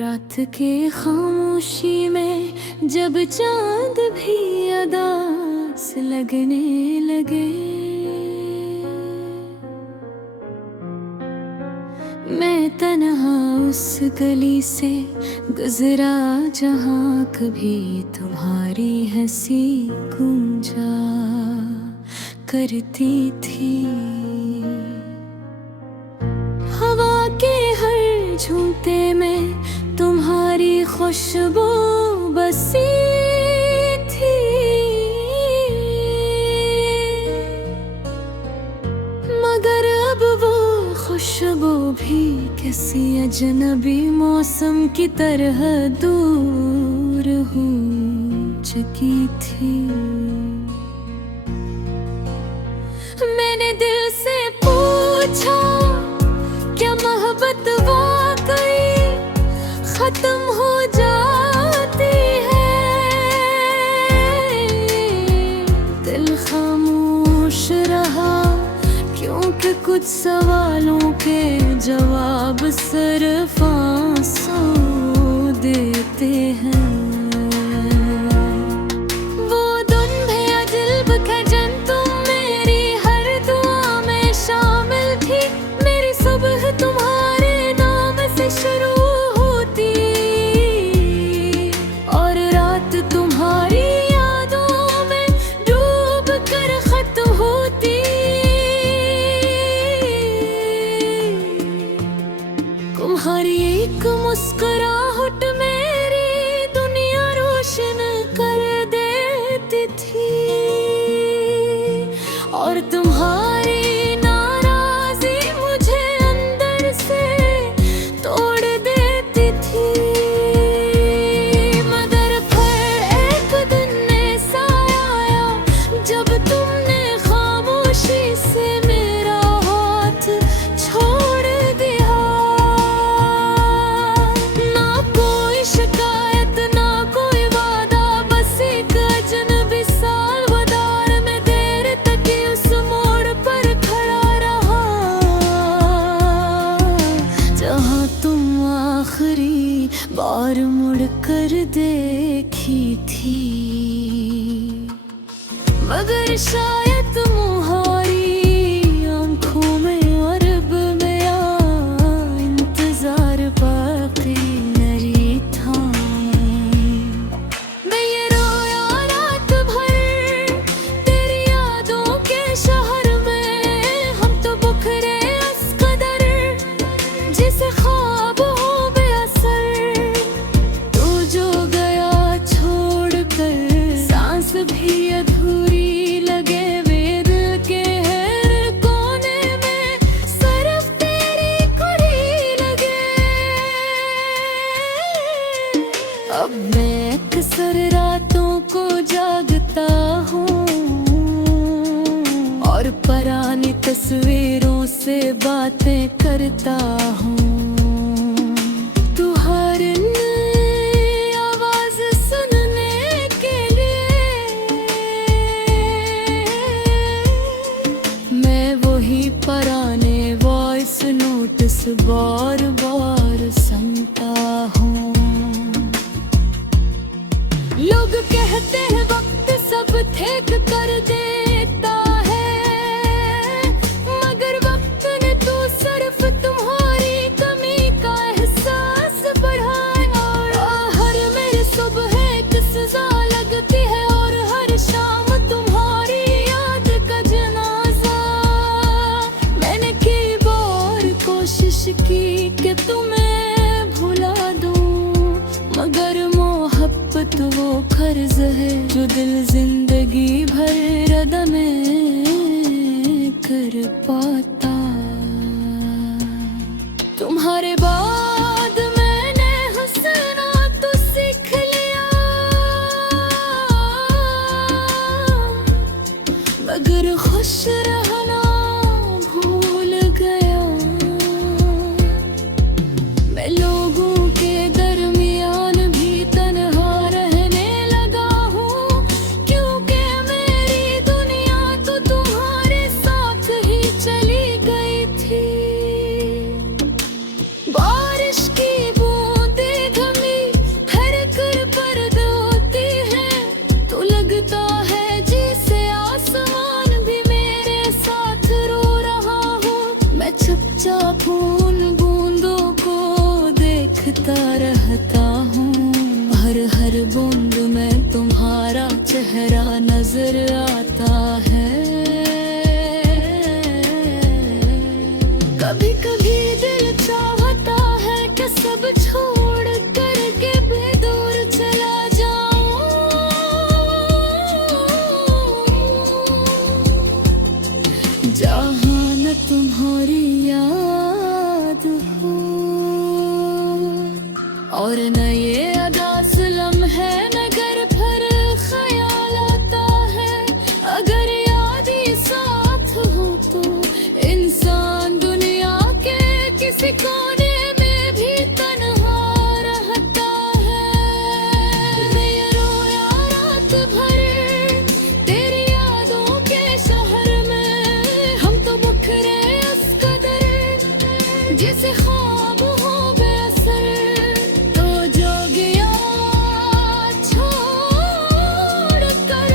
रात के खामोशी में जब चांद भी अदास लगने लगे, मैं तन्हा उस गली से गुजरा जहाँ कभी तुम्हारी हंसी गूंजा करती थी। हवा के हर झूठे में तुम्हारी खुशबू बसी थी, मगर अब वो खुशबू भी किसी अजनबी मौसम की तरह दूर हो चुकी थी। मैंने दिल से पूछा, क्या मोहब्बत वाकई खत्म हो जाती है? दिल खामोश रहा क्योंकि कुछ सवालों के जवाब सिर्फ आंसू देते हैं। वो दुन्हे अजल्ब खजन तुम मेरी हर दुआ में शामिल थी, मेरी सुबह तुम्हारे नाम से शुरू होती और रात तुम्हारी यादों में डूब कर खत्म होती। तुम्हारी एक मुस्कुराहट मेरी दुनिया रोशन कर देती थी और तुम्हारी नाराजी मुझे अंदर से तोड़ देती थी। मगर फिर एक दिन ऐसा आया जब तुमने खामोशी से मेरा हाथ छोड़ दिया। ना कोई शिकायत ना कोई वादा, बस एक अजनबी सालवदार में देर तक ही उस मोड़ पर खड़ा रहा जहाँ तुम आखिरी बार मुड़ कर देखी थी। मगर शायद तुम्हारी आंखों में अरब में इंतजार बाकी नहीं था। मैं ये रोया रात भर तेरी यादों के शहर में, हम तो बुखरे इस कदर जिसे ख्वाब हो बेअसर। तू जो गया छोड़ कर सांस भी अधूरी लगे, वे दिल के हर कोने में सिर्फ तेरी कुरी लगे। अब मैं अक्सर रातों को जागता हूँ और पुरानी तस्वीरों से बातें करता हूँ। तू हर नई आवाज सुनने के लिए मैं वही पुराने वॉइस नोट्स बार बार सुनता हूँ। लोग कहते हैं वक्त सब ठीक कर देता है, मगर वक्त ने तो सिर्फ तुम्हारी कमी का एहसास बढ़ाया। और हर मेरी सुबह एक सजा लगती है और हर शाम तुम्हारी याद का जनाजा। मैंने कई बार कोशिश की कि तुम्हें भुला दूं, मगर मोहब्बत वो कर्ज है जो दिल जिंदगी भर अदा नहीं कर पाता। तुम्हारे बाद मैंने हंसना तो सीख लिया, मगर खुश रहना भूल गया। मैं लोगों के दरमियान भी तन्हा रहने लगा हूँ, क्योंकि मेरी दुनिया तो तुम्हारे साथ ही चली गई थी। बारिश की बूंदें आता है। कभी कभी दिल चाहता है कि सब छोड़ कर के बेदूर चला जाऊं, जहां न तुम्हारी याद हो और न ये अदास लम्हे नगर भर ख्याल आता है। अगर याद ही साथ हो तो इंसान दुनिया के किसी कोने में भी तन्हा रहता है। मैं रोया रात भर तेरी यादों के शहर में, हम तो बिखरे इस कदर जैसे ख्वाब हो बेअसर। तो जो गया छोड़ कर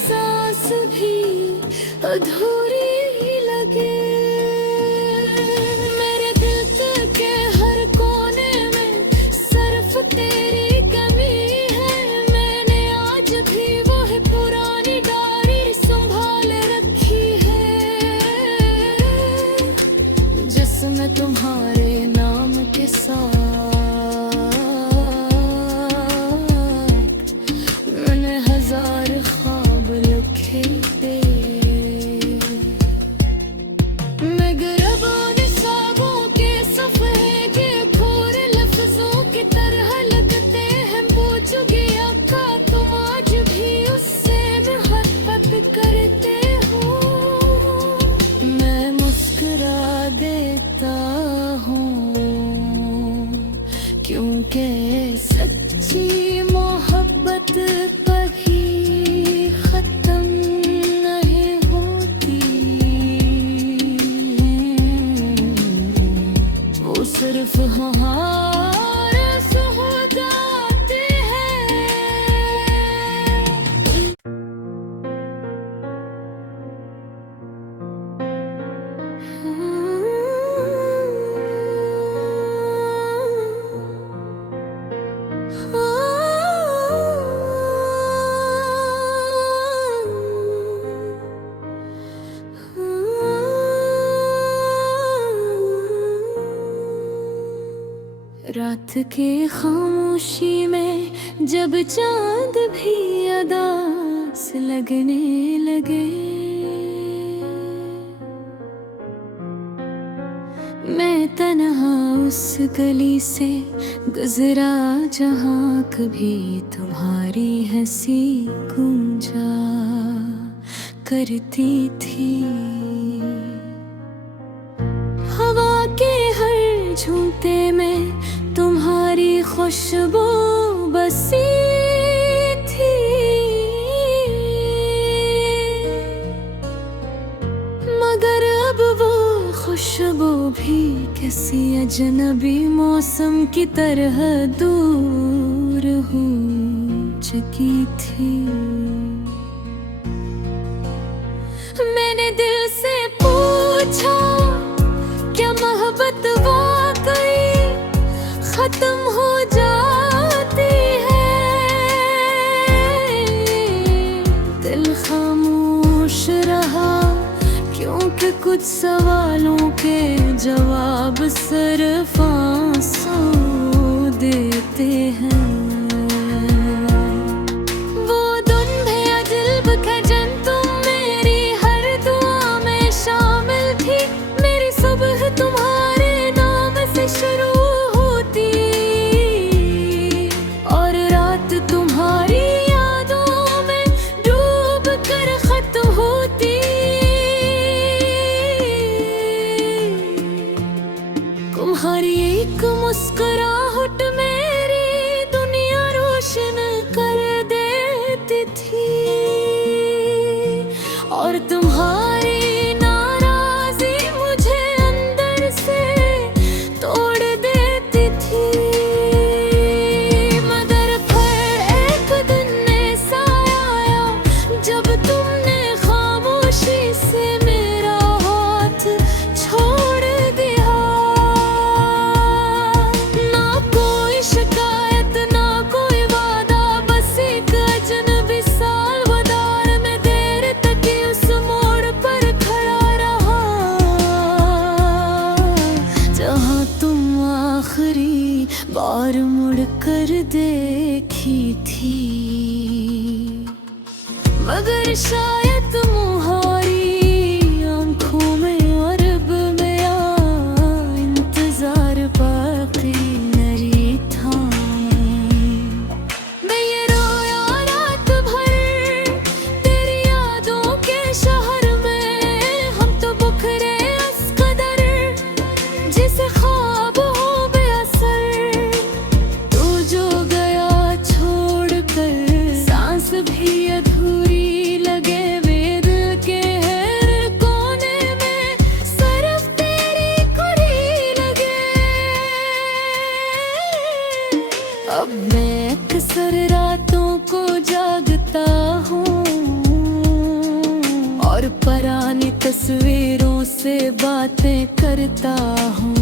सांस भी अधूरी लगे। मेरे दिल के हर कोने में सिर्फ तेरी कमी है। मैंने आज भी वह पुरानी डायरी संभाल रखी है, जिसमें तुम्हारे नाम के साथ मैंने 1000 ख्वाब लिखे थे। मैं गिरबान ख्वाबों के सफ़े के खोर लफ्जों की तरह लगते हैं। पूछ गया का तुम आज भी उससे मोहब्बत करते हो। मैं मुस्कुरा देता हूँ क्योंकि सच्ची मोहब्बत कभी खत्म नहीं होती। वो सिर्फ हमारे हो जाते हैं। रात के खामोशी में जब चांद भी अदास लगने लगे, मैं तन्हा उस गली से गुजरा जहाँ कभी तुम्हारी हंसी गूंजा करती थी। हवा के हर झूठे में तुम्हारी खुशबू बसी थी, मगर अब वो खुशबू भी किसी अजनबी मौसम की तरह दूर हो चुकी थी। मैंने दिल से पूछा क्या मोहब्बत वाकई खत्म हो जाती है। दिल खामोश रहा क्योंकि कुछ सवालों के जवाब सिर्फ आंसू देते हैं। वो दुन्हे अजल्ब का जन तुम मेरी हर दुआ में शामिल थी। मेरी सुबह तुम्हारे नाम से शुरू होती और रात तुम्हारी यादों में डूब कर खत्म होती। तुम्हारी देखी थी, मगर शायद तुम्हारी आंखों में अरब मेरा इंतजार बाकी नहीं था। मैं ये रोया रात भर तेरी यादों के शहर में, हम तो बिखरे इस कदर जिसे ख्वाब हो बेअसर। तू जो गया छोड़ कर सांस भी अधूरी लगे, वेद के हर कोने में सिर्फ तेरी कुड़ी लगे। अब मैं अक्सर रातों को जागता हूँ और पुरानी तस्वीरों से बातें करता हूँ।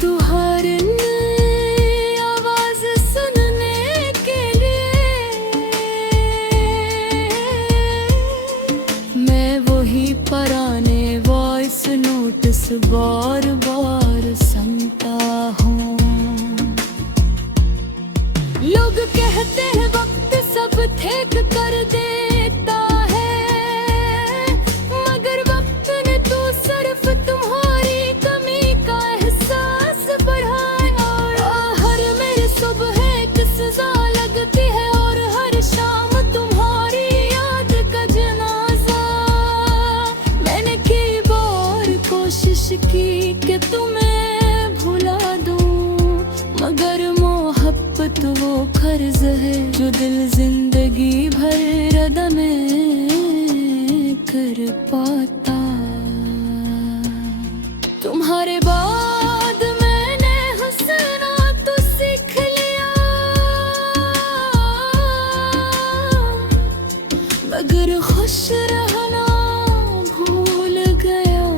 तू हर नई आवाज सुनने के लिए मैं वही पुराने वॉइस नोट्स बार बार सुनता हूँ। लोग कहते हैं वक्त सब ठीक कर देता है, मगर वक्त ने तो सिर्फ तुम्हारी कमी का एहसास बढ़ाया। हर मेरी सुबह एक सजा लगती है और हर शाम तुम्हारी याद का जनाजा। मैंने कई बार कोशिश की कि तुम्हें भुला दूं, मगर मोहब्बत वो कर्ज है जो दिल जिंदगी भर अदा नहीं कर पाता। तुम्हारे बाद मैंने हंसना तो सीख लिया, मगर खुश रहना भूल गया।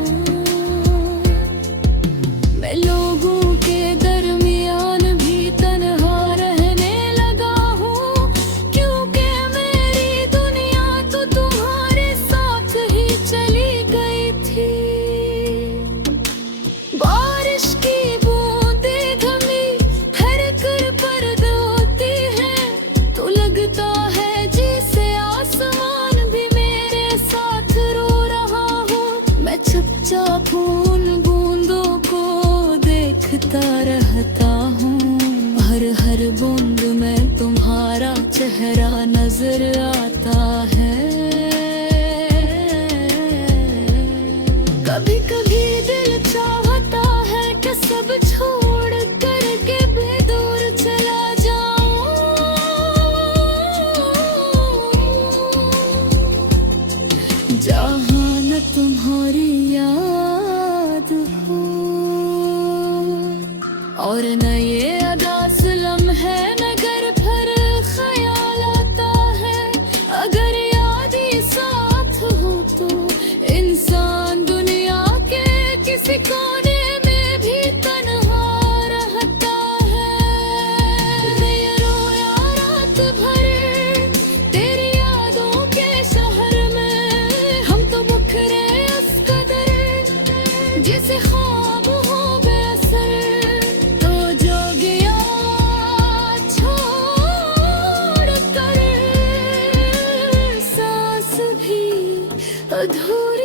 मैं लोगों के दरमियान भी तन्हा रहने लगा हूँ, क्योंकि मेरी दुनिया तो तुम्हारे साथ ही चली गई थी। बारिश की बूंदें थमी ठहर कर पर्द होती हैं, तो लगता है जैसे आसमान भी मेरे साथ रो रहा हूँ। मैं चुपचाप उन बूंदों को देखता रहता हूँ, हर बूंद में तुम्हारा चेहरा नजर आता है। कभी कभी दिल चाहता है कि सब छोड़ कर के भी दूर चला जाऊं, जहाँ न तुम्हारी याद हो और न ये अदास लम्हे, नगर फिर ख्याल आता है। अगर याद ही साथ हो तो इंसान दुनिया के किसी कोने में भी तन्हा रहता है। मैं रोया रात भर तेरी यादों के शहर में, हम तो बिखरे इस कदर जिसे ख्वाब हो बेअसर। तो जो गया छोड़ कर सांस भी अधूरी